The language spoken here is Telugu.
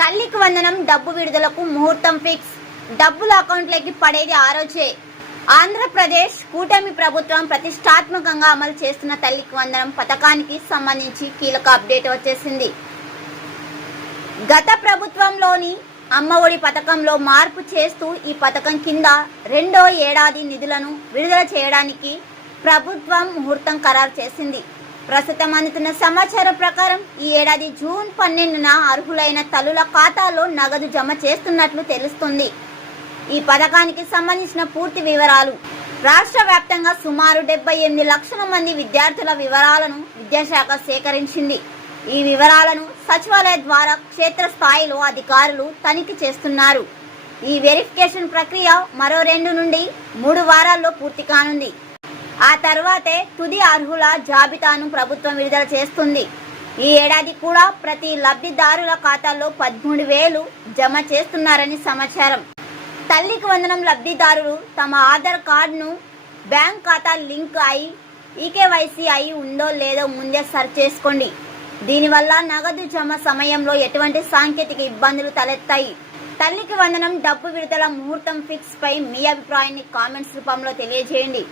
తల్లికి వందనం డబ్బు విడుదలకు ముహూర్తం ఫిక్స్. డబ్బులు అకౌంట్లోకి పడేది ఆ రోజే. ఆంధ్రప్రదేశ్ కూటమి ప్రభుత్వం ప్రతిష్టాత్మకంగా అమలు చేస్తున్న తల్లికి వందనం పథకానికి సంబంధించి కీలక అప్డేట్ వచ్చేసింది. గత ప్రభుత్వంలోని అమ్మఒడి పథకంలో మార్పు చేస్తూ ఈ పథకం కింద రెండో ఏడాది నిధులను విడుదల చేయడానికి ప్రభుత్వం ముహూర్తం ఖరారు చేసింది. ప్రస్తుతం అందుతున్న సమాచారం ప్రకారం ఈ ఏడాది జూన్ 12న అర్హులైన తల్లుల ఖాతాలో నగదు జమ చేస్తున్నట్లు తెలుస్తుంది. ఈ పథకానికి సంబంధించిన పూర్తి వివరాలు. రాష్ట్ర వ్యాప్తంగా సుమారు 78 లక్షల మంది విద్యార్థుల వివరాలను విద్యాశాఖ సేకరించింది. ఈ వివరాలను సచివాలయ ద్వారా క్షేత్రస్థాయిలో అధికారులు తనిఖీ చేస్తున్నారు. ఈ వెరిఫికేషన్ ప్రక్రియ మరో 2 నుండి 3 వారాల్లో పూర్తి కానుంది. ఆ తర్వాతే తుది అర్హుల జాబితాను ప్రభుత్వం విడుదల చేస్తుంది. ఈ ఏడాది కూడా ప్రతి లబ్ధిదారుల ఖాతాల్లో 13,000 జమ చేస్తున్నారని సమాచారం. తల్లికి వందనం లబ్ధిదారులు తమ ఆధార్ కార్డును బ్యాంక్ ఖాతా లింక్ అయి ఈకేవైసీ అయి ఉందో లేదో ముందే సర్చ్ చేసుకోండి. దీనివల్ల నగదు జమ సమయంలో ఎటువంటి సాంకేతిక ఇబ్బందులు తలెత్తాయి. తల్లికి వందనం డబ్బు విడుదల ముహూర్తం ఫిక్స్ పై మీ అభిప్రాయాన్ని కామెంట్స్ రూపంలో తెలియజేయండి.